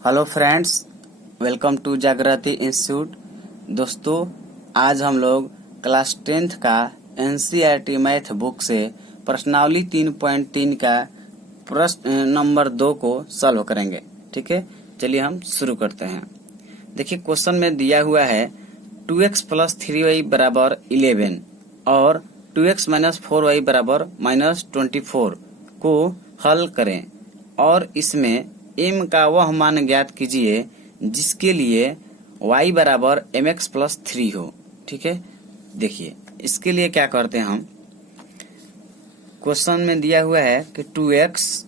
Hello friends, welcome to जागृति institute. दोस्तों, आज हम लोग क्लास 10th का एनसीईआरटी मैथ बुक से प्रश्नावली 3.3 का प्रश्न नंबर 2 को सॉल्व करेंगे। ठीक है, चलिए हम शुरू करते हैं। देखिए, क्वेश्चन में दिया हुआ है 2x प्लस 3y बराबर 11 और 2x माइनस 4y बराबर माइनस 24 को हल करें और इसमें m का वह मान ज्ञात कीजिए जिसके लिए y बराबर mx प्लस 3 हो। ठीक है, देखिए इसके लिए क्या करते हैं हम। क्वेश्चन में दिया हुआ है कि 2x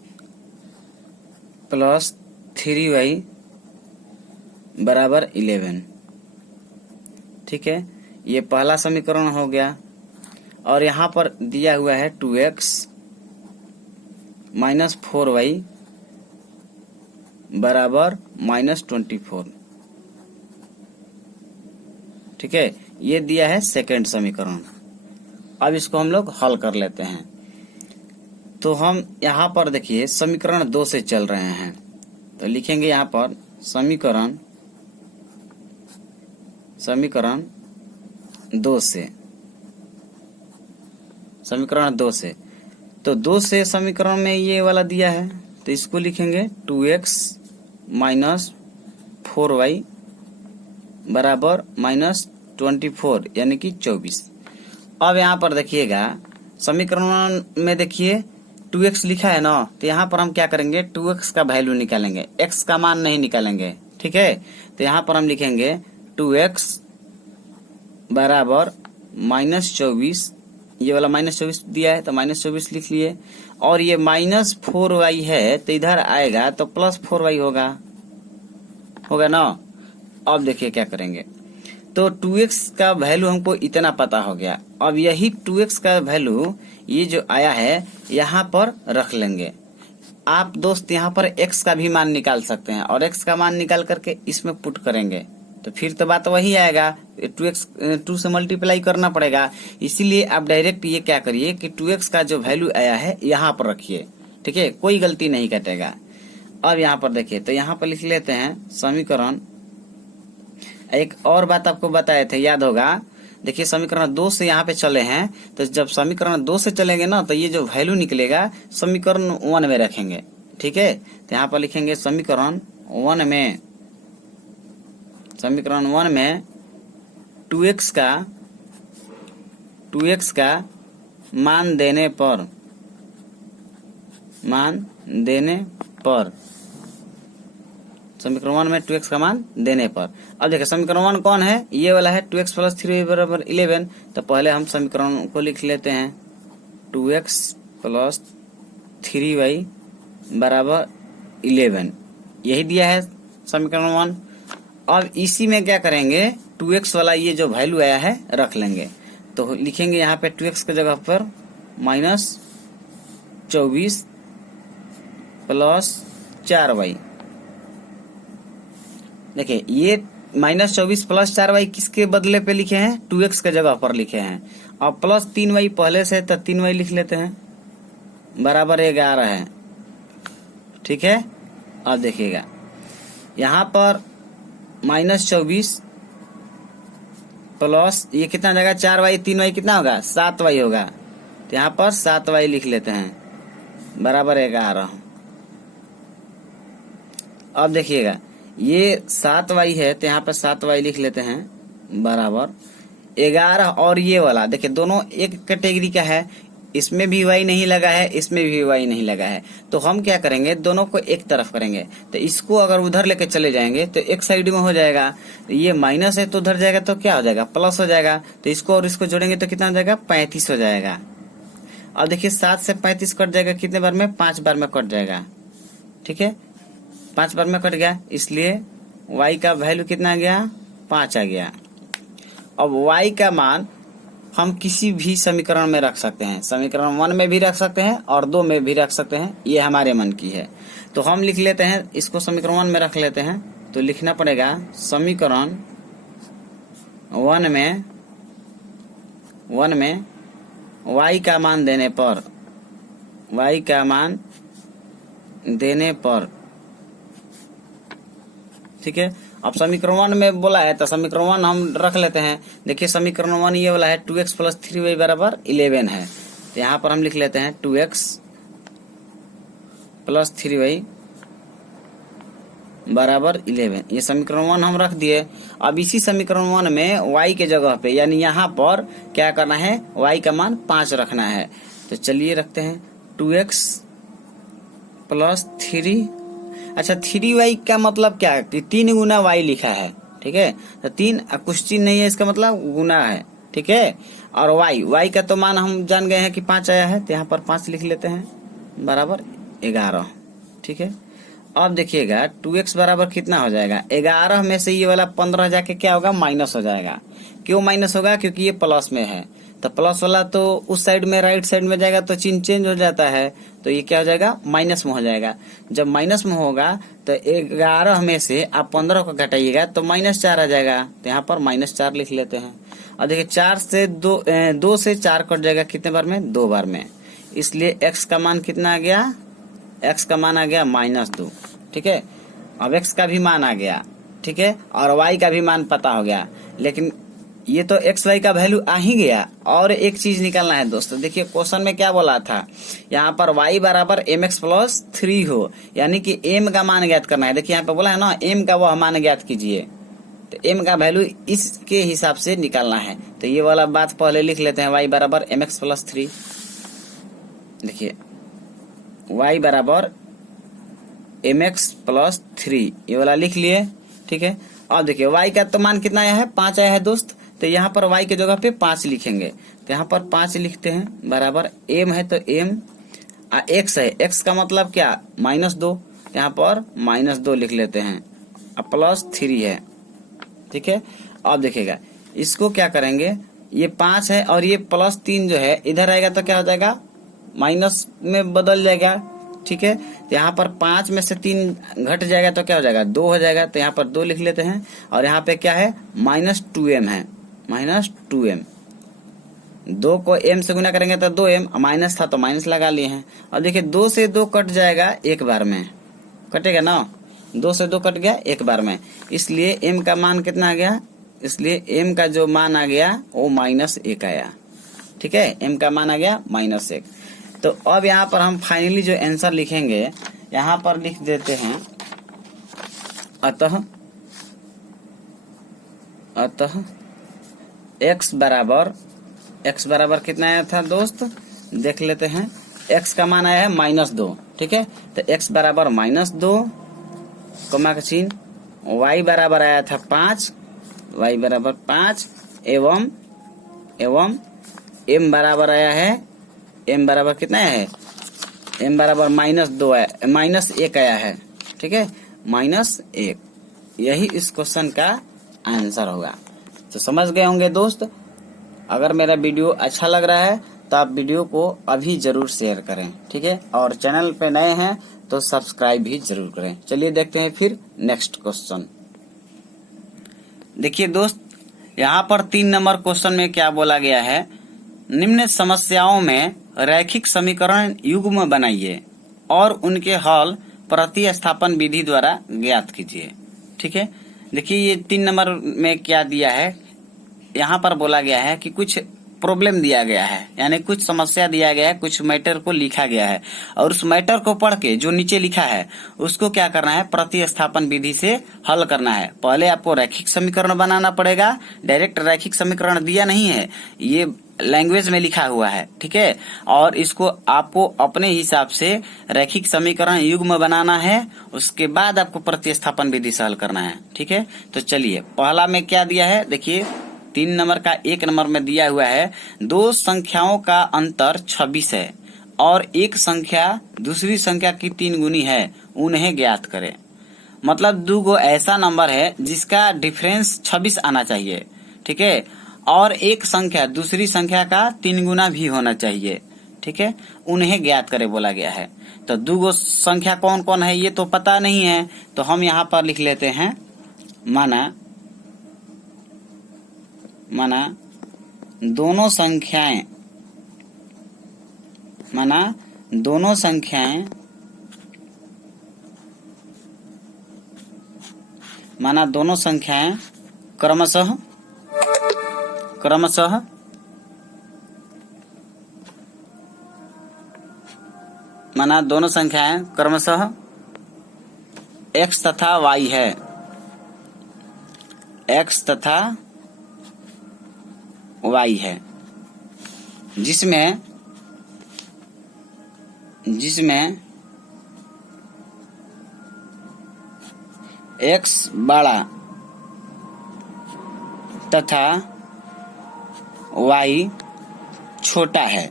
प्लस 3y बराबर 11। ठीक है, ये पहला समीकरण हो गया और यहाँ पर दिया हुआ है 2x माइनस 4y बराबर माइनस 24। ठीक है, ये दिया है सेकंड समीकरण। अब इसको हम लोग हल कर लेते हैं। तो हम यहाँ पर देखिए समीकरण 2 से चल रहे हैं, तो लिखेंगे यहाँ पर समीकरण 2 से, समीकरण 2 से। तो 2 से समीकरण में ये वाला दिया है, तो इसको लिखेंगे 2x माइनस 4y बराबर माइनस 24 यानी कि 24। अब यहाँ पर देखिएगा समीकरण में देखिए 2x लिखा है ना, तो यहाँ पर हम क्या करेंगे 2x का वैल्यू निकालेंगे, x का मान नहीं निकालेंगे। ठीक है, तो यहाँ पर हम लिखेंगे 2x बराबर माइनस 24, ये वाला माइनस 24 दिया है तो माइनस 24 लिख लिए, और ये माइनस 4y है तो इधर आएगा तो प्लस 4y होगा ना। अब देखिए क्या करेंगे, तो 2x का वैल्यू हमको इतना पता हो गया। अब यही 2x का वैल्यू ये जो आया है यहाँ पर रख लेंगे। आप दोस्त यहाँ पर x का भी मान निकाल सकते हैं और x का मान निकाल करके इसमें पुट करेंगे तो फिर तो बात वही आएगा, 2 से मल्टीप्लाई करना पड़ेगा। इसीलिए आप डायरेक्ट ये क्या करिए कि 2x का जो वैल्यू आया है यहाँ पर रखिए। ठीक है, कोई गलती नहीं कटेगा। अब यहाँ पर देखिए, तो यहाँ पर लिख लेते हैं समीकरण। एक और बात आपको बताए थे, याद होगा। देखिए समीकरण 2 से यहाँ पे चले हैं, तो जब समीकरण 2 से चलेंगे ना तो ये जो वैल्यू निकलेगा समीकरण 1 में रखेंगे। ठीक है, तो यहाँ पर लिखेंगे समीकरण 1 में 2x का मान देने पर समीकरण 1 में 2x का मान देने पर। अब देखिए समीकरण 1 कौन है, ये वाला है 2x प्लस 3y बराबर 11। तो पहले हम समीकरण को लिख लेते हैं 2x प्लस 3y बराबर 11, यही दिया है समीकरण 1। अब इसी में क्या करेंगे 2x वाला ये जो वैल्यू आया है रख लेंगे, तो लिखेंगे यहाँ पे 2x की जगह पर माइनस 24 प्लस 4y। देखिए ये माइनस 24 प्लस 4y किसके बदले पे लिखे हैं, 2x के जगह पर लिखे हैं। और प्लस 3y पहले से तो 3y लिख लेते हैं, बराबर 11 है। ठीक है, अब देखिएगा यहाँ पर माइनस 24 प्लस ये कितना जाएगा 4y, 3y कितना होगा 7y होगा, तो यहाँ पर 7y लिख लेते हैं बराबर 11। अब देखिएगा ये 7y है तो यहाँ पर 7y लिख लेते हैं बराबर 11। और ये वाला देखिए दोनों एक कैटेगरी का है, इसमें भी y नहीं लगा है, इसमें भी y नहीं लगा है। तो हम क्या करेंगे दोनों को एक तरफ करेंगे, तो इसको अगर उधर लेके चले जाएंगे तो एक साइड में हो जाएगा, ये माइनस है तो उधर जाएगा तो क्या हो जाएगा प्लस हो जाएगा। तो इसको और इसको जोड़ेंगे तो कितना हो जाएगा 35 हो जाएगा। अब देखिए 7 से 35 कट जाएगा कितने बार में, 5 बार में कट जाएगा। ठीक है, 5 बार में कट गया, इसलिए y का वैल्यू कितना आ गया 5 आ गया। अब y का मान हम किसी भी समीकरण में रख सकते हैं, समीकरण 1 में भी रख सकते हैं और 2 में भी रख सकते हैं, ये हमारे मन की है। तो हम लिख लेते हैं इसको समीकरण 1 में रख लेते हैं, तो लिखना पड़ेगा समीकरण 1 में y का मान देने पर ठीक है। अब समीकरण 1 में बोला है तो समीकरण 1 हम रख लेते हैं। देखिए समीकरण 1 ये वाला है 2x प्लस 3y बराबर 11 है, तो यहाँ पर हम लिख लेते हैं 2x प्लस 3y बराबर 11। ये समीकरण 1 हम रख दिए। अब इसी समीकरण 1 में y के जगह पे यानी यहाँ पर क्या करना है, y का मान 5 रखना है। तो चलिए रखते हैं 2x प्लस 3। अच्छा 3y का मतलब क्या है कि 3 गुना y लिखा है, ठीक है। तो 3 कुछ चीज नहीं है, इसका मतलब गुना है, ठीक है। और y का तो मान हम जान गए हैं कि 5 आया है, तो यहाँ पर 5 लिख लेते हैं बराबर 11, ठीक है। अब देखिएगा 2x बराबर कितना हो जाएगा, 11 में से ये वाला 15 जाके क्या होगा, माइनस हो जाएगा। क्यों माइनस होगा, क्योंकि ये प्लस में है, तो प्लस वाला तो उस साइड में राइट साइड में जाएगा तो चिन्ह चेंज हो जाता है, तो ये क्या हो जाएगा, माइनस में हो जाएगा। जब माइनस में होगा तो 11 में से आप 15 को घटाइएगा तो -4 आ जाएगा, तो यहाँ पर -4 लिख लेते हैं। और देखिए 4 से 2 से 4 कट जाएगा, कितने बार में, 2 बार में। इसलिए x का मान कितना आ गया, x का मान आ गया -2, ठीक है। अब x का भी मान आ गया, ठीक है, और y का भी मान पता हो गया। लेकिन ये तो x y का वैल्यू आ ही गया, और एक चीज निकालना है दोस्तों। देखिए क्वेश्चन में क्या बोला था, यहाँ पर y बराबर mx प्लस 3 हो, यानी कि m का मान ज्ञात करना है। देखिए यहाँ पे बोला है ना, m का वह मान ज्ञात कीजिए, तो m का वैल्यू इसके हिसाब से निकालना है। तो ये वाला बात पहले लिख लेते हैं, y बराबर mx प्लस 3। देखिए y बराबर mx प्लस 3 ये वाला लिख लिए, ठीक है। अब देखिए y का तो मान कितना आया है, 5 आया है दोस्त, तो यहाँ पर y के जगह पे 5 लिखेंगे, तो यहाँ पर 5 लिखते हैं बराबर m है तो m x है, x का मतलब क्या, -2, यहाँ पर -2 लिख लेते हैं, अब प्लस 3 है, ठीक है। अब देखिएगा इसको क्या करेंगे, ये 5 है और ये प्लस 3 जो है इधर आएगा तो क्या हो जाएगा, माइनस में बदल जाएगा, ठीक है। तो यहाँ पर 5 में से 3 घट जाएगा तो क्या हो जाएगा, 2 हो जाएगा, तो यहाँ पर 2 लिख लेते हैं। और यहाँ पे क्या है, -2m है, -2m। 2 को m से गुना करेंगे तो 2m, माइनस था तो माइनस लगा लिए हैं। और देखिए 2 से 2 कट जाएगा एक बार में, कटेगा ना, 2 से 2 कट गया एक बार में, इसलिए m का मान कितना आ गया, इसलिए m का जो मान आ गया वो -1 आया, ठीक है। m का मान आ गया -1। तो अब यहाँ पर हम फाइनली जो आंसर लिखेंगे, यहाँ पर लिख देते हैं अतः x बराबर कितना आया था दोस्त, देख लेते हैं। x का मान आया है -2, ठीक है। तो x बराबर -2, कोमा का चिन्ह, y बराबर आया था 5, y बराबर 5, एवं m बराबर आया है, m बराबर कितना है, m बराबर -2 है, -1 आया है, ठीक है, -1। यही इस क्वेश्चन का आंसर होगा। तो समझ गए होंगे दोस्त। अगर मेरा वीडियो अच्छा लग रहा है तो आप वीडियो को अभी जरूर शेयर करें, ठीक है। और चैनल पे नए हैं तो सब्सक्राइब भी जरूर करें। चलिए देखते हैं फिर नेक्स्ट क्वेश्चन। देखिए दोस्त, यहाँ पर 3 नंबर क्वेश्चन में क्या बोला गया है, निम्न समस्याओं में रैखिक समीकरण युग्म बनाइए और उनके हल प्रतिस्थापन विधि द्वारा ज्ञात कीजिए, ठीक है। देखिए ये 3 नंबर में क्या दिया है, यहाँ पर बोला गया है कि कुछ प्रॉब्लम दिया गया है, यानी कुछ समस्या दिया गया है, कुछ मैटर को लिखा गया है, और उस मैटर को पढ़ के जो नीचे लिखा है उसको क्या करना है, प्रतिस्थापन विधि से हल करना है। पहले आपको रैखिक समीकरण बनाना पड़ेगा, डायरेक्ट रैखिक समीकरण दिया नहीं है, ये लैंग्वेज में लिखा हुआ है, ठीक है। और इसको आपको अपने हिसाब से रैखिक समीकरण युग्म बनाना है, उसके बाद आपको प्रतिस्थापन विधि से हल करना है, ठीक है। तो चलिए पहला में क्या दिया है, देखिए 3 नंबर का 1 नंबर में दिया हुआ है, 2 संख्याओं का अंतर 26 है और एक संख्या दूसरी संख्या की 3 गुनी है, उन्हें ज्ञात करें। मतलब 2 गो ऐसा नंबर है जिसका डिफरेंस 26 आना चाहिए, ठीक है, और एक संख्या दूसरी संख्या का 3 गुना भी होना चाहिए, ठीक है, उन्हें ज्ञात करे बोला गया है। तो 2 गो संख्या कौन कौन है ये तो पता नहीं है, तो हम यहाँ पर लिख लेते हैं, माना दोनों संख्याएं माना दोनों संख्याएं क्रमशः माना दोनों संख्याएं क्रमशः x तथा y है, x तथा y है, जिसमें x बड़ा तथा y छोटा है।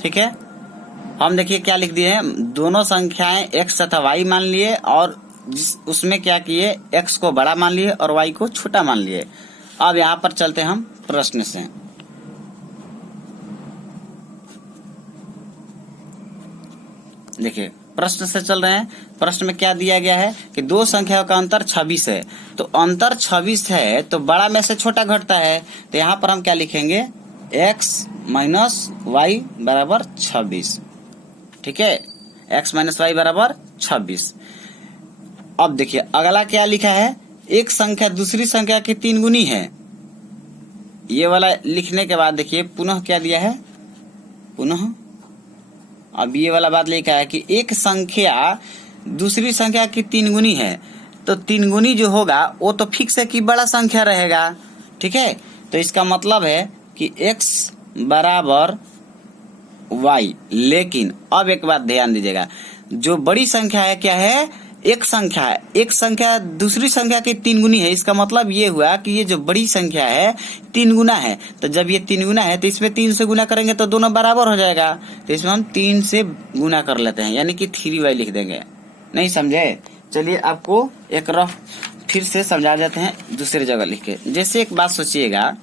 ठीक है, हम देखिए क्या लिख दिए हैं, दोनों संख्याएं x तथा y मान लिए और उसमें क्या किए, x को बड़ा मान लिए और y को छोटा मान लिए। अब यहां पर चलते हैं हम प्रश्न से। देखिए प्रश्न से चल रहे हैं। प्रश्न में क्या दिया गया है कि दो संख्याओं का अंतर 26 है, तो अंतर 26 है तो बड़ा में से छोटा घटता है, तो यहाँ पर हम क्या लिखेंगे, x माइनस वाई बराबर 26। ठीक है, x माइनस वाई बराबर 26। अब देखिए अगला क्या लिखा है, एक संख्या दूसरी संख्या की 3 गुनी है। ये वाला लिखने के बाद देखिए पुनः क्या दिया है, पुनः अब ये वाला बात लिखा है कि एक संख्या दूसरी संख्या की 3 गुनी है, तो 3 गुनी जो होगा वो तो फिक्स है कि बड़ा संख्या रहेगा। ठीक है, तो इसका मतलब है कि x बराबर y। लेकिन अब एक बात ध्यान दीजिएगा, जो बड़ी संख्या है क्या है, एक संख्या है, एक संख्या दूसरी संख्या की 3 गुनी है। इसका मतलब ये हुआ कि ये जो बड़ी संख्या है 3 गुना है, तो जब ये 3 गुना है तो इसमें 3 से गुना करेंगे तो दोनों बराबर हो जाएगा, तो इसमें हम 3 से गुना कर लेते हैं, यानी कि 3y लिख देंगे। नहीं समझे? चलिए आपको एक रफ फिर से समझा देते हैं दूसरी जगह लिख के। जैसे एक बात सोचिएगा,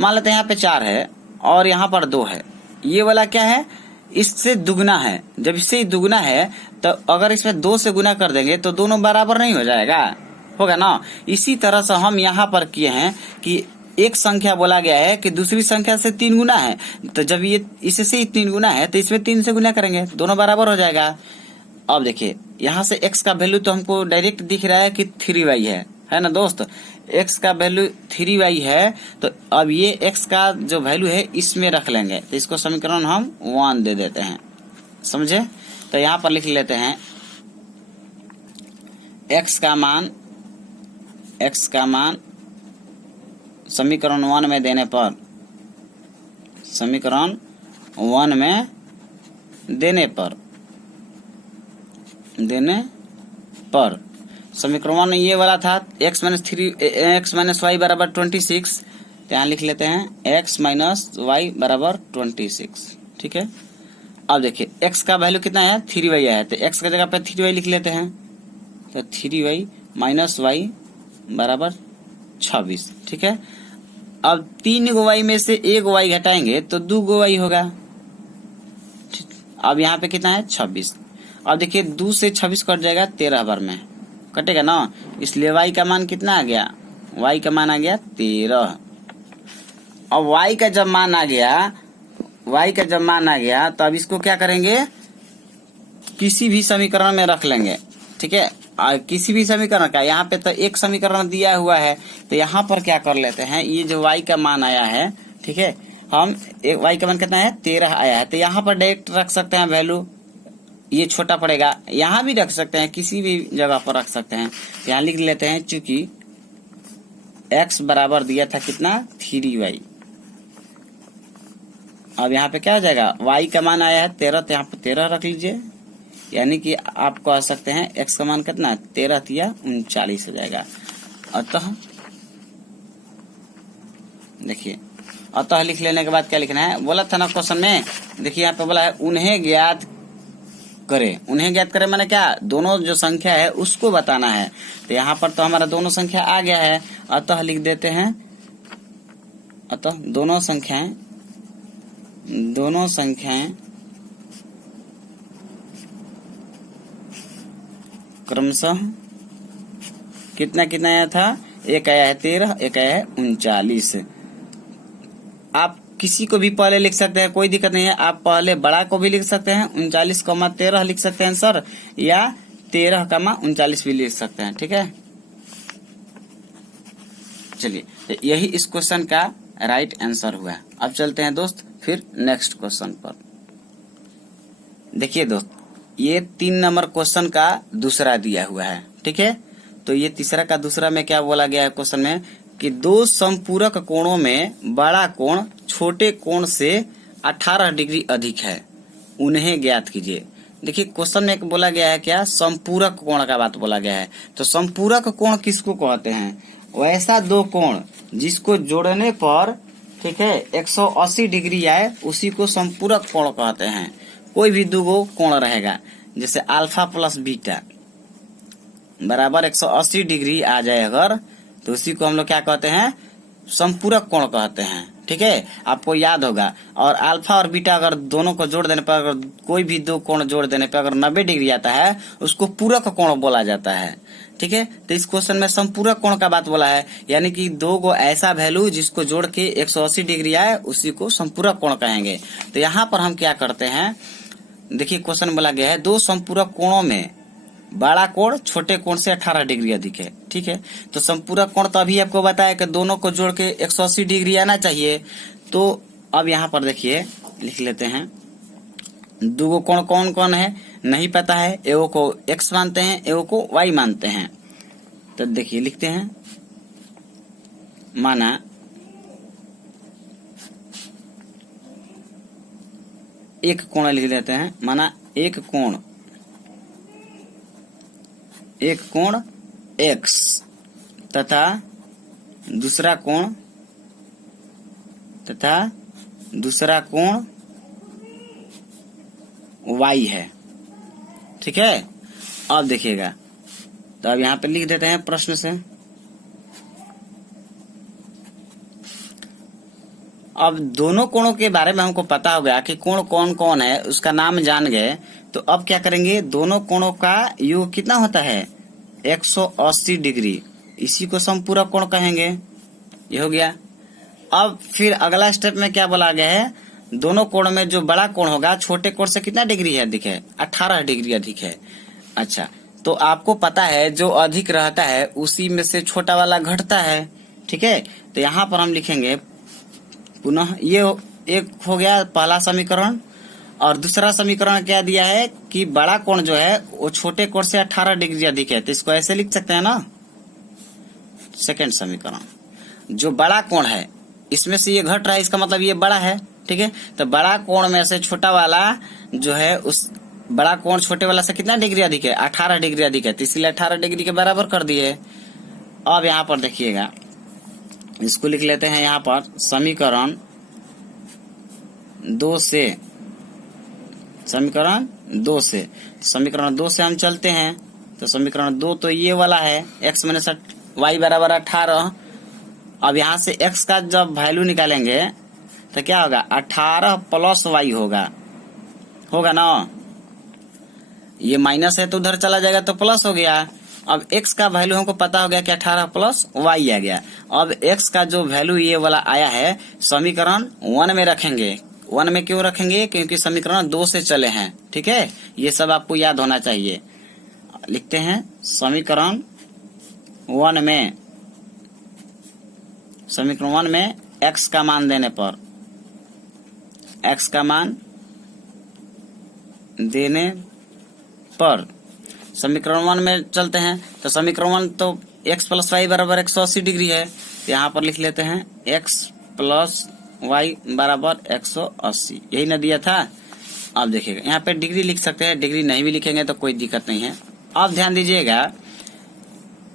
मान लेते हैं यहाँ पे 4 है और यहाँ पर 2 है, ये वाला क्या है, इससे दुगना है। जब इससे दुगना है तो अगर इसमें 2 से गुना कर देंगे तो दोनों बराबर नहीं हो जाएगा, होगा ना। इसी तरह से हम यहाँ पर किए हैं कि एक संख्या बोला गया है कि दूसरी संख्या से 3 गुना है, तो जब ये इससे ही 3 गुना है तो इसमें 3 से गुना करेंगे, दोनों बराबर हो जाएगा। अब देखिए यहाँ से x का वैल्यू तो हमको डायरेक्ट दिख रहा है कि 3y है ना दोस्त, x का वैल्यू 3y है, तो अब ये x का जो वैल्यू है इसमें रख लेंगे, तो इसको समीकरण हम 1 दे देते हैं। समझे? तो यहाँ पर लिख लेते हैं x का मान समीकरण 1 में देने पर, समीकरण 1 में देने पर समीकरण 1 ये वाला था x माइनस वाई बराबर 26, तो यहाँ लिख लेते हैं x माइनस वाई बराबर 26। ठीक है, अब देखिए x का वैल्यू कितना है, 3y है, तो x की जगह पे 3y लिख लेते हैं, तो 3y माइनस वाई बराबर 26। ठीक है, अब 3 गो y में से 1 y घटाएंगे तो 2 गो y होगा। अब यहाँ पे कितना है, 26। अब देखिए 2 से 26 कट जाएगा, 13 बार में कटेगा ना, इसलिए y का मान कितना आ गया, y का मान आ गया 13। अब y का जब मान आ गया तो अब इसको क्या करेंगे, किसी भी समीकरण में रख लेंगे। ठीक है, किसी भी समीकरण का, यहाँ पे तो एक समीकरण दिया हुआ है, तो यहाँ पर क्या कर लेते हैं, ये जो y का मान आया है, ठीक है, हम y का मान कितना है, 13 आया है, तो यहाँ पर डायरेक्ट रख सकते हैं वैल्यू, ये छोटा पड़ेगा, यहाँ भी रख सकते हैं, किसी भी जगह पर रख सकते हैं। यहाँ लिख लेते हैं चूंकि x बराबर दिया था कितना, 3y। अब यहाँ पे क्या हो जाएगा, y का मान आया है 13, तो यहाँ पे 13 रख लीजिए, यानी कि आप कह सकते हैं x का मान कितना, 13 या 39 हो जाएगा। अतः देखिए, अतः लिख लेने के बाद क्या लिखना है, बोला था ना क्वेश्चन में, देखिए यहाँ पे बोला है उन्हें ज्ञात करें माने क्या, दोनों जो संख्या है उसको बताना है, तो यहाँ पर तो हमारा दोनों संख्या आ गया है, अतः लिख देते हैं, अतः दोनों संख्याएं क्रमशः कितना आया था, एक आया है 13, एक आया है 39। आप किसी को भी पहले लिख सकते हैं, कोई दिक्कत नहीं है, आप पहले बड़ा को भी लिख सकते हैं, 39, 13 लिख सकते हैं सर, या 13,39 भी लिख सकते हैं। ठीक है, चलिए तो यही इस क्वेश्चन का राइट आंसर हुआ। अब चलते हैं दोस्त फिर नेक्स्ट क्वेश्चन पर। देखिए दोस्त, ये 3 नंबर क्वेश्चन का दूसरा दिया हुआ है। ठीक है, तो ये तीसरा का दूसरा में क्या बोला गया है क्वेश्चन में कि दो समपूरक कोणों में बड़ा कोण छोटे कोण से 18 डिग्री अधिक है, उन्हें ज्ञात कीजिए। देखिए क्वेश्चन में एक बोला गया है क्या, संपूरक कोण का बात बोला गया है। तो संपूरक कोण किसको कहते हैं, वैसा दो कोण जिसको जोड़ने पर ठीक है 180 डिग्री आए उसी को संपूरक कोण कहते हैं। कोई भी दो कोण रहेगा, जैसे अल्फा प्लस बीटा बराबर 180 डिग्री आ जाए अगर, तो उसी को हम लोग क्या कहते हैं, संपूरक कोण कहते हैं। ठीक है, आपको याद होगा। और अल्फा और बीटा अगर दोनों को जोड़ देने पर, अगर कोई भी दो कोण जोड़ देने पर अगर 90 डिग्री आता है उसको पूरक कोण बोला जाता है। ठीक है, तो इस क्वेश्चन में संपूरक कोण का बात बोला है, यानी कि दो गो ऐसा वैल्यू जिसको जोड़ के 180 डिग्री आए उसी को संपूरक कोण कहेंगे। तो यहाँ पर हम क्या करते हैं, देखिए क्वेश्चन बोला गया है दो संपूरक कोणों में बड़ा कोण छोटे कोण से 18 डिग्री अधिक है। ठीक है, तो संपूरक कोण तो अभी आपको बताया कि दोनों को जोड़ के 180 डिग्री आना चाहिए। तो अब यहाँ पर देखिए लिख लेते हैं, दो कोण कौन कौन है नहीं पता है, एगो को x मानते हैं एगो को y मानते हैं। तो देखिए लिखते हैं, माना एक कोण लिख लेते हैं, माना एक कोण x तथा दूसरा कोण y है। ठीक है, अब देखिएगा, तो अब यहाँ पे लिख देते हैं प्रश्न से। अब दोनों कोणों के बारे में हमको पता हो गया कि कोण कौन कौन है, उसका नाम जान गए। तो अब क्या करेंगे, दोनों कोणों का योग कितना होता है 180 डिग्री, इसी को संपूरक कोण कहेंगे। ये हो गया। अब फिर अगला स्टेप में क्या बोला गया है, दोनों कोण में जो बड़ा कोण होगा छोटे कोण से कितना डिग्री है अधिक है, 18 डिग्री अधिक है। अच्छा, तो आपको पता है जो अधिक रहता है उसी में से छोटा वाला घटता है। ठीक है, तो यहाँ पर हम लिखेंगे पुनः, ये एक हो गया पहला समीकरण। और दूसरा समीकरण क्या दिया है कि बड़ा कोण जो है वो छोटे कोण से 18 डिग्री अधिक है, तो इसको ऐसे लिख सकते हैं ना। सेकंड समीकरण, जो बड़ा कोण है इसमें से ये घट रहा है, इसका मतलब ये बड़ा है। ठीक है, तो बड़ा कोण में से छोटा वाला जो है, उस बड़ा कोण छोटे वाला से कितना डिग्री अधिक है, 18 डिग्री अधिक है, तो इसलिए 18 डिग्री के बराबर कर दिए। अब यहाँ पर देखिएगा, इसको लिख लेते हैं यहाँ पर समीकरण 2 से, समीकरण 2 से हम चलते हैं। तो समीकरण 2 तो ये वाला है, x माइनस y बराबर 18। अब यहाँ से x का जब वैल्यू निकालेंगे तो क्या होगा, 18 प्लस y होगा ना। ये माइनस है तो उधर चला जाएगा तो प्लस हो गया। अब x का वैल्यू हमको पता हो गया कि 18 प्लस y आ गया। अब x का जो वैल्यू ये वाला आया है समीकरण 1 में रखेंगे। 1 में क्यों रखेंगे, क्योंकि समीकरण 2 से चले हैं। ठीक है, ये सब आपको याद होना चाहिए। लिखते हैं समीकरण 1 में x का मान देने पर, x का मान देने पर समीकरण 1 में चलते हैं। तो समीकरण 1 तो x प्लस वाई बराबर 180 डिग्री है, तो यहाँ पर लिख लेते हैं x प्लस वाई बराबर 180, यही ना दिया था। अब देखिएगा यहाँ पे डिग्री लिख सकते हैं, डिग्री नहीं भी लिखेंगे तो कोई दिक्कत नहीं है। अब ध्यान दीजिएगा,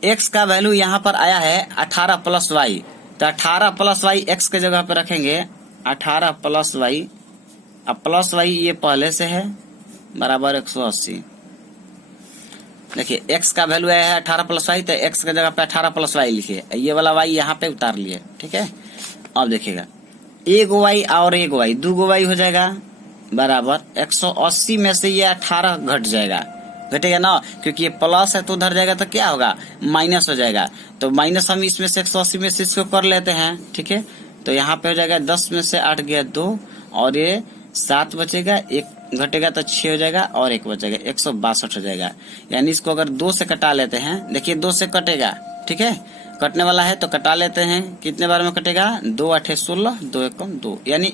x का वैल्यू यहाँ पर आया है 18 प्लस वाई, तो 18 प्लस वाई x के जगह पे रखेंगे 18 प्लस वाई। अब प्लस वाई ये पहले से है बराबर 180। देखिए x का वैल्यू आया है 18 प्लस वाई, तो x के जगह पे 18 प्लस वाई लिखिए, ये वाला y यहाँ पे उतार लिए। ठीक है, अब देखिएगा एक y और एक y, दो y हो जाएगा बराबर 180 में से ये 18 घट जाएगा, घटेगा ना, क्योंकि ये प्लस है तो उधर जाएगा तो क्या होगा, माइनस हो जाएगा। तो माइनस हम इसमें से 180 में से इसको कर लेते हैं। ठीक है, तो यहाँ पे हो जाएगा 10 में से 8 गया 2 और ये 7 बचेगा, एक घटेगा तो 6 हो जाएगा और 1 बचेगा, 162 हो जाएगा। यानी इसको अगर 2 से कटा लेते हैं, देखिए 2 से कटेगा, ठीक है, कटने वाला है तो कटा लेते हैं। कितने बार में कटेगा? 2 8 16, 2 1 2, यानी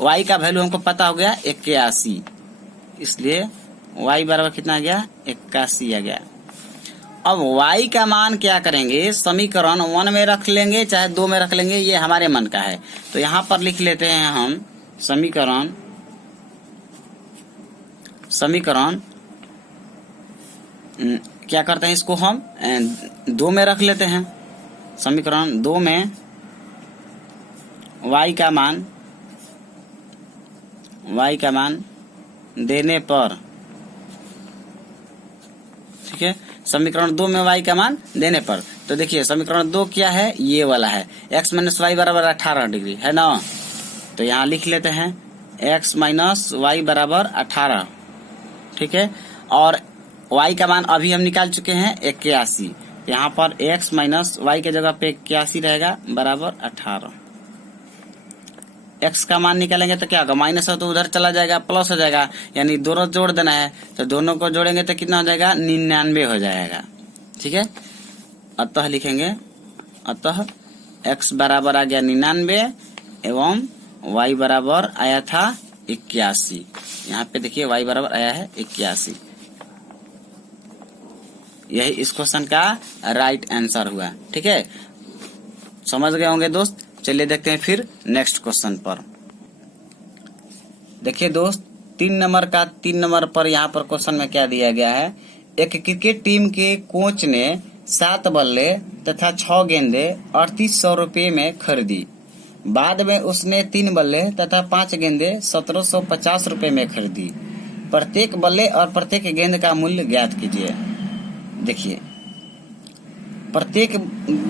y का वैल्यू हमको पता हो गया 81, इसलिए y बराबर कितना आ गया? 81 आ गया। अब y का मान क्या करेंगे? समीकरण 1 में रख लेंगे चाहे 2 में रख लेंगे, ये हमारे मन का है। तो यहाँ पर लिख लेते हैं हम समीकरण क्या करते हैं, इसको हम 2 में रख लेते हैं। समीकरण 2 में y का मान देने पर, ठीक है, समीकरण 2 में y का मान देने पर, तो देखिए समीकरण 2 क्या है? ये वाला है, x माइनस वाई बराबर 18 डिग्री है ना। तो यहाँ लिख लेते हैं x माइनस वाई बराबर 18, ठीक है, और y का मान अभी हम निकाल चुके हैं 81। यहाँ पर x माइनस वाई के जगह पे 81 रहेगा बराबर 18। x का मान निकालेंगे तो क्या होगा? माइनस हो तो उधर चला जाएगा, प्लस हो जाएगा, यानी दोनों जोड़ देना है। तो दोनों को जोड़ेंगे तो कितना हो जाएगा? 99 हो जाएगा, ठीक है। अतः लिखेंगे, अतः x बराबर आ गया 99 एवं y बराबर आया था 81। यहाँ पे देखिए y बराबर आया है 81। यही इस क्वेश्चन का राइट आंसर हुआ, ठीक है। समझ गए होंगे दोस्त। चलिए देखते हैं फिर नेक्स्ट क्वेश्चन पर। देखिए दोस्त, 3 नंबर पर यहाँ पर क्वेश्चन में क्या दिया गया है? एक क्रिकेट टीम के कोच ने 7 बल्ले तथा 6 गेंदे 3800 रुपये में खरीदी। बाद में उसने 3 बल्ले तथा 5 गेंदे 1750 रुपये में खरीदी। प्रत्येक बल्ले और प्रत्येक गेंद का मूल्य ज्ञात कीजिए। देखिए, प्रत्येक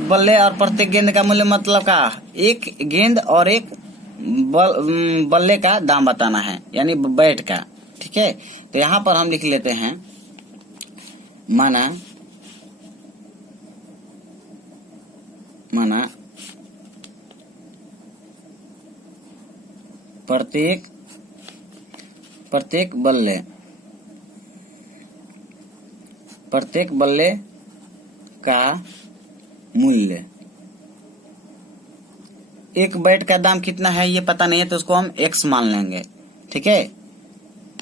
बल्ले और प्रत्येक गेंद का मूल्य मतलब का, एक गेंद और एक बल्ले का दाम बताना है, यानी बैट का, ठीक है। तो यहाँ पर हम लिख लेते हैं, माना प्रत्येक बल्ले का मूल्य, एक बैट का दाम कितना है ये पता नहीं है, तो उसको हम x मान लेंगे, ठीक है।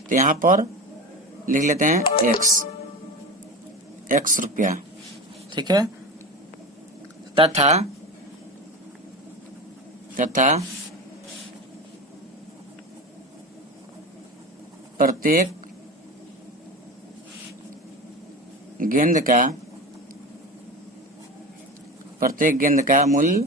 तो यहाँ पर लिख लेते हैं x रुपया, ठीक है, तथा प्रत्येक गेंद का मूल्य,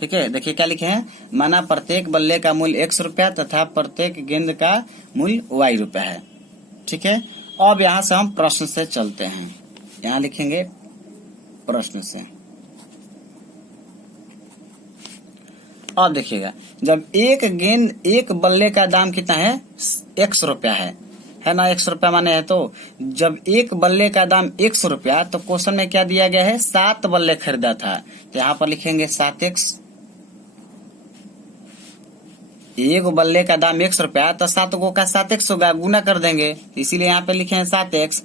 ठीक है। देखिए क्या लिखे हैं, माना प्रत्येक बल्ले का मूल्य 1 रुपया तथा प्रत्येक गेंद का मूल्य y रुपया है, ठीक है। अब यहाँ से हम प्रश्न से चलते हैं। यहाँ लिखेंगे प्रश्न से। अब देखिएगा, जब एक बल्ले का दाम कितना है? 1 रुपया है ना, 1 रुपया माने है। तो जब एक बल्ले का दाम 1 रुपया, तो क्वेश्चन में क्या दिया गया है? 7 बल्ले खरीदा था। तो यहाँ पर लिखेंगे 7x। एक बल्ले का दाम 1 रुपया, तो 7 को का 7x होगा, गुना कर देंगे, इसीलिए यहाँ पे लिखे हैं 7x।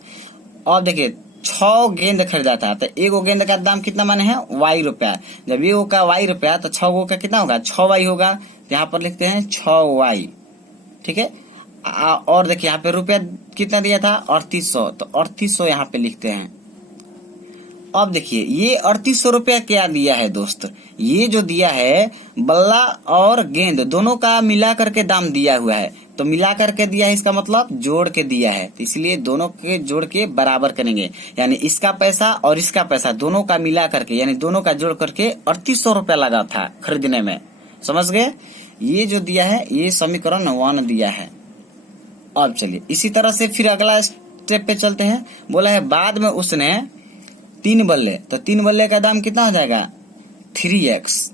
और देखिए 6 गेंद खरीदा था, तो एक गेंद का दाम कितना माने है? y रुपया। जब एक का y रुपया, तो 6 का कितना होगा? 6y होगा। तो यहाँ पर लिखते हैं 6y, ठीक है। और देखिए यहाँ पे रुपया कितना दिया था? 3800, तो 3800 यहाँ पे लिखते हैं। अब देखिए ये 3800 रुपया क्या दिया है दोस्त? ये जो दिया है बल्ला और गेंद दोनों का मिला करके दाम दिया हुआ है। तो मिला करके दिया है, इसका मतलब जोड़ के दिया है, तो इसलिए दोनों के जोड़ के बराबर करेंगे, यानी इसका पैसा और इसका पैसा दोनों का मिला करके, यानी दोनों का जोड़ करके 3800 रुपया लगा था खरीदने में। समझ गए? ये जो दिया है ये समीकरण 1 दिया है। अब चलिए इसी तरह से फिर अगला स्टेप पे चलते हैं। बोला है बाद में उसने 3 बल्ले, तो 3 बल्ले का दाम कितना हो जाएगा? 3x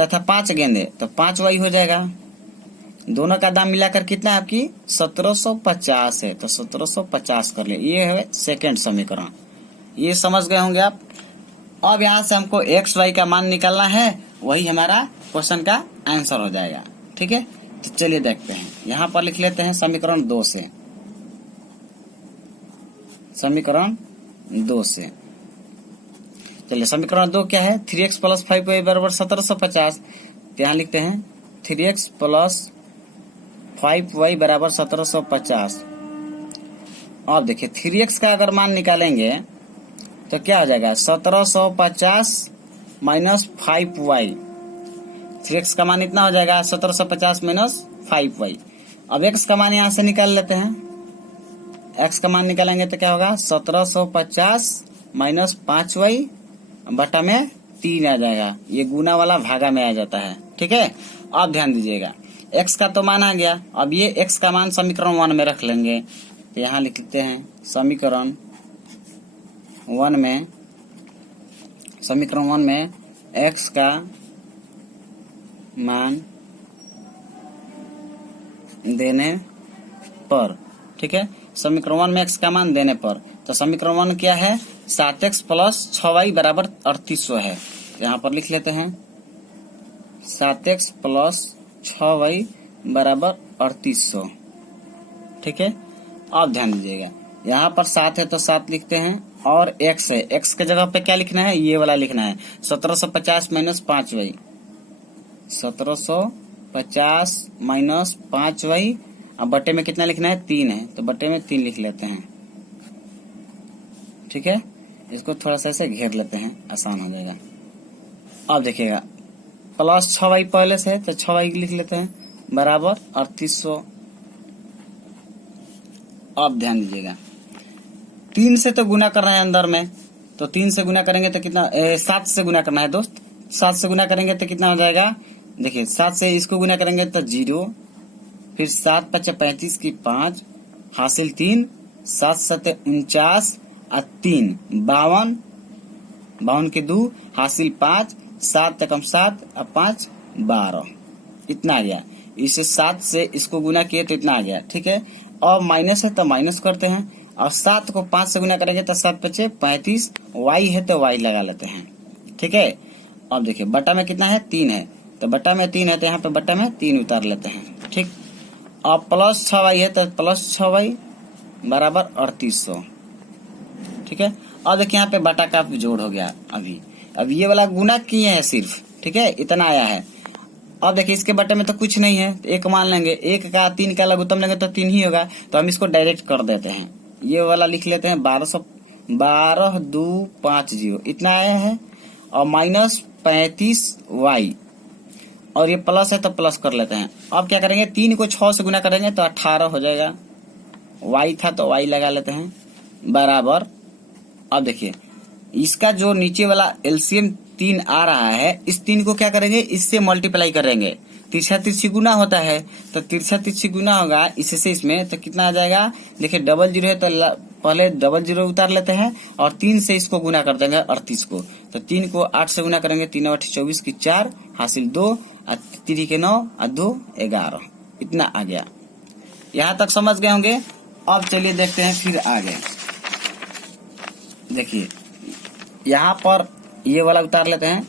तथा 5 गेंदे, तो 5y हो जाएगा। दोनों का दाम मिलाकर कितना है आपकी? 1750 है, तो 1750 कर ले। ये है सेकंड समीकरण। ये समझ गए होंगे आप। अब यहाँ से हमको x y का मान निकालना है, वही हमारा क्वेश्चन का आंसर हो जाएगा। ठीक है, तो चलिए देखते हैं। यहाँ पर लिख लेते हैं समीकरण 2 से, समीकरण 2 से। चलिए समीकरण 2 क्या है, 3x + 5y = 1750। तो यहाँ लिखते हैं 3x + 5y = 1750। अब देखिए 3x का अगर मान निकालेंगे तो क्या हो जाएगा, 1750 - 5y। 3x का मान इतना हो जाएगा 1750 - 5y। अब x का मान यहाँ से निकाल लेते हैं। x का मान निकालेंगे तो क्या होगा, 1750 - 5y बटा में 3 आ जाएगा। ये गुना वाला भागा में आ जाता है। ठीक है, अब ध्यान दीजिएगा, x का तो मान आ गया। अब ये x का मान समीकरण 1 में रख लेंगे। तो यहाँ लिखते हैं समीकरण 1 में, समीकरण 1 में x का मान देने पर, ठीक है, समीकरण 1 में x का मान देने पर, तो समीकरण 1 क्या है, 7x + 6y = 3800 है। यहाँ पर लिख लेते हैं 7x + 6y = 3800। ठीक है, अब ध्यान दीजिएगा, यहाँ पर 7 है तो 7 लिखते हैं, और x है, x के जगह पे क्या लिखना है, ये वाला लिखना है 1750 - 5y। 1750 - 5y, अब बटे में कितना लिखना है, 3 है, तो बटे में 3 लिख लेते हैं। ठीक है, इसको थोड़ा सा ऐसे घेर लेते हैं, आसान हो जाएगा। अब देखिएगा प्लस 6y पहले से है तो 6y लिख लेते हैं बराबर 3800। अब ध्यान दीजिएगा, 3 से तो गुना करना है अंदर में, तो 3 से गुना करेंगे तो कितना, 7 से गुना करना है दोस्त। 7 से गुना करेंगे तो कितना हो जाएगा, देखिए 7 से इसको गुना करेंगे तो 0, फिर 7 × 5 = 35 की 5 हासिल 3, 7 × 7 = 49 और 3 52, 52 के 2 हासिल 5, 7 × 7 और 5 12, इतना आ गया। इसे 7 से इसको गुना किए तो इतना आ गया। ठीक है, और माइनस है तो माइनस करते हैं, और 7 को 5 से गुना करेंगे तो 7 × 5 = 35, y है तो y लगा लेते हैं। ठीक है, अब देखिए बटा में कितना है, 3 है, तो बटा में 3 है तो यहाँ पे बटा में 3 उतार लेते हैं। ठीक, अब प्लस 6y है तो प्लस 6y = 3800। ठीक है, अब देखिए यहाँ पे बटा का जोड़ हो गया। अब ये वाला गुना किए हैं सिर्फ, ठीक है, इतना आया है। अब देखिए इसके बटे में तो कुछ नहीं है, तो 1 मान लेंगे, 1 का 3 का लघुत्तम लेंगे तो 3 ही होगा, तो हम इसको डायरेक्ट कर देते हैं। ये वाला लिख लेते हैं 12,250, इतना आया है, और -35y, और ये प्लस है तो प्लस कर लेते हैं। अब क्या करेंगे, 3 को 6 से गुना करेंगे तो 18 हो जाएगा, y था तो y लगा लेते हैं बराबर। अब देखिए इसका जो नीचे वाला एलसीएम 3 आ रहा है, इस 3 को क्या करेंगे, इससे मल्टीप्लाई करेंगे। तिरछा तिरछी गुना होता है, तो तिरछा तिरछी गुना होगा इससे इसमें, तो कितना आ जाएगा, देखिए 00 है तो पहले 00 उतार लेते हैं, और 3 से इसको गुना कर देंगे 38 को, तो 3 को 8 से गुना करेंगे, 3 × 8 = 24 की 4 हासिल 2 और 3 के 9 और 2 11, इतना आ गया। यहाँ तक समझ गए होंगे। अब चलिए देखते हैं फिर आगे। देखिए यहाँ पर ये वाला उतार लेते हैं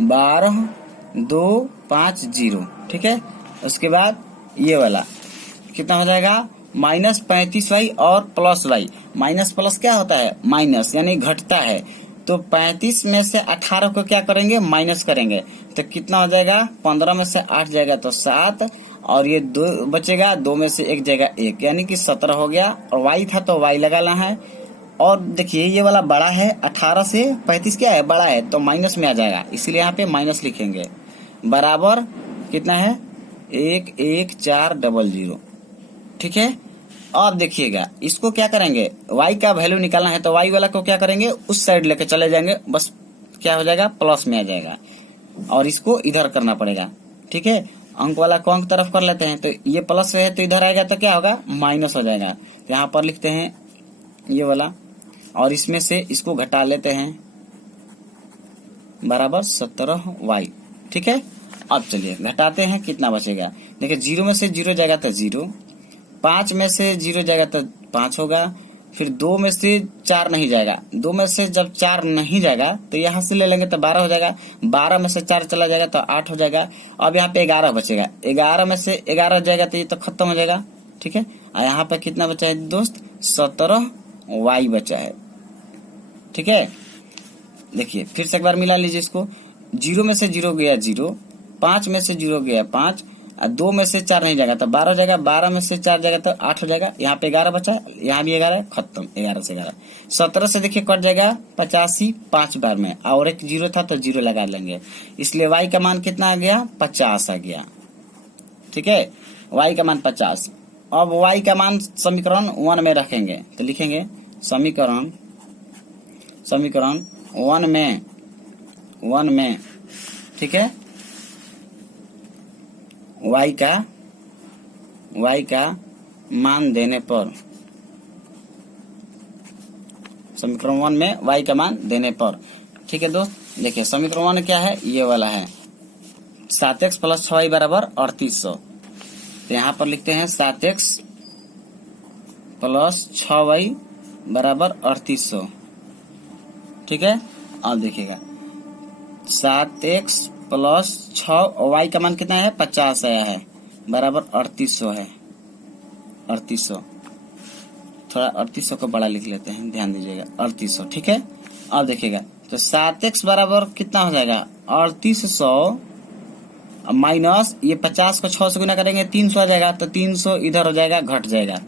12,250। ठीक है, उसके बाद ये वाला कितना हो जाएगा, -35y और +y। माइनस प्लस क्या होता है, माइनस, यानी घटता है। तो 35 में से 18 को क्या करेंगे, माइनस करेंगे, तो कितना हो जाएगा, 15 में से 8 जाएगा तो 7, और ये 2 बचेगा, 2 में से 1 जाएगा 1, यानी कि 17 हो गया। और y था तो y लगाना है। और देखिए ये वाला बड़ा है, 18 से 35 क्या है, बड़ा है, तो माइनस में आ जाएगा, इसीलिए यहाँ पे माइनस लिखेंगे बराबर कितना है, 11400। ठीक है, अब देखिएगा इसको क्या करेंगे, y का वैल्यू निकालना है, तो y वाला को क्या करेंगे, उस साइड लेके चले जाएंगे, बस क्या हो जाएगा, प्लस में आ जाएगा, और इसको इधर करना पड़ेगा। ठीक है, अंक वाला को अंक तरफ कर लेते हैं, तो ये प्लस है तो इधर आएगा तो क्या होगा, माइनस हो जाएगा। तो यहाँ पर लिखते हैं ये वाला, और इसमें से इसको घटा लेते हैं बराबर 17y। ठीक है, अब चलिए घटाते हैं, कितना बचेगा, देखिए 0 में से 0 जाएगा तो 0, 5 में से 0 जाएगा तो 5 होगा, फिर 2 में से 4 नहीं जाएगा, 2 में से जब 4 नहीं जाएगा तो यहाँ से ले लेंगे तो 12 हो जाएगा, 12 में से 4 चला जाएगा तो 8 हो जाएगा। अब यहाँ पे 11 बचेगा, 11 में से 11 जाएगा तो ये तो खत्म हो जाएगा, ठीक है। और यहाँ पे कितना बचा है दोस्त, 17y बचा है, ठीक है। देखिए फिर से एक बार मिला लीजिए इसको, 0 में से 0 गया 0, 5 में से 0 गया 5, और 2 में से 4 नहीं जाएगा तो 12 हो जाएगा, 12 में से 4 जाएगा तो 8 हो जाएगा। यहाँ पे 11 बचा, यहाँ भी 11, खत्म, 11 से 11। 17 से देखिए कट जाएगा 85 5 बार में, और एक 0 था तो 0 लगा लेंगे, इसलिए y का मान कितना आ गया, 50 आ गया, ठीक है। y का मान 50। अब y का मान समीकरण 1 में रखेंगे तो लिखेंगे समीकरण 1 में, ठीक है, y का मान देने पर, समीकरण 1 में y का मान देने पर, ठीक है दोस्त। देखिए समीकरण 1 क्या है, ये वाला है 7x + 6y = 3800। तो यहाँ पर लिखते हैं 7x + 6y = 3800, ठीक है। अब देखिएगा 7x + 6, y का मान कितना है, 50 आया है, बराबर 3800 है, 3800, थोड़ा 3800 को बड़ा लिख लेते हैं, ध्यान दीजिएगा 3800, ठीक है। अब देखिएगा तो 7x बराबर कितना हो जाएगा, 3800 माइनस ये 50 को 6 से गुना करेंगे 300 आ जाएगा, तो 300 इधर हो जाएगा, घट जाएगा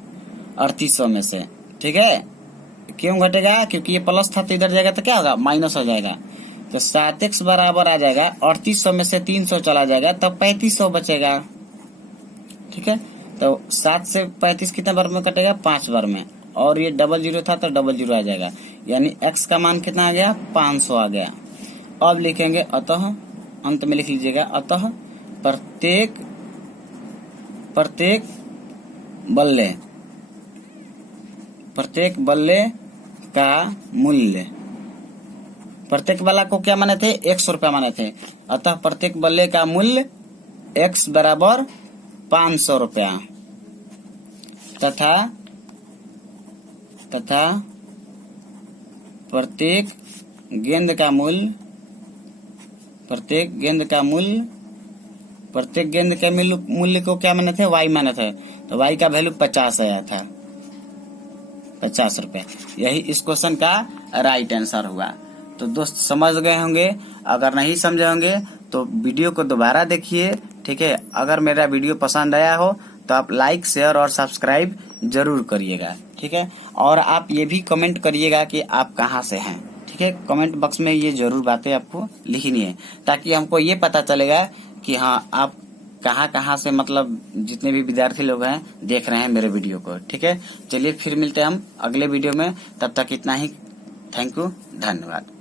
3800 में से, ठीक है। क्यों घटेगा, क्योंकि ये प्लस था तो इधर जाएगा तो क्या होगा, माइनस हो जाएगा। तो 7x बराबर आ जाएगा 3800 में से 300 चला जाएगा तो 3500 बचेगा, ठीक है। तो 7 से 35 कितने बार में कटेगा, 5 बार में, और ये 00 था तो 00 आ जाएगा, यानी x का मान कितना आ गया, 500 आ गया। अब लिखेंगे अतः, अंत में लिख लीजिएगा अतः प्रत्येक बल्ले का मूल्य, प्रत्येक बल्ला को क्या माने थे, 100 रुपया माने थे, अतः प्रत्येक बल्ले का मूल्य x बराबर 500 रुपया, तथा प्रत्येक गेंद का मूल्य को क्या माने थे, y माने थे, तो y का वैल्यू 50 आया था, 50 रुपए। यही इस क्वेश्चन का राइट आंसर हुआ। तो दोस्त समझ गए होंगे, अगर नहीं समझे होंगे तो वीडियो को दोबारा देखिए, ठीक है। अगर मेरा वीडियो पसंद आया हो तो आप लाइक, शेयर और सब्सक्राइब जरूर करिएगा, ठीक है। और आप ये भी कमेंट करिएगा कि आप कहाँ से हैं, ठीक है। कमेंट बॉक्स में ये जरूर बातें आपको लिखनी है, ताकि हमको ये पता चलेगा कि हाँ आप कहाँ से, मतलब जितने भी विद्यार्थी लोग हैं देख रहे हैं मेरे वीडियो को, ठीक है। चलिए फिर मिलते हैं हम अगले वीडियो में, तब तक इतना ही। थैंक यू, धन्यवाद।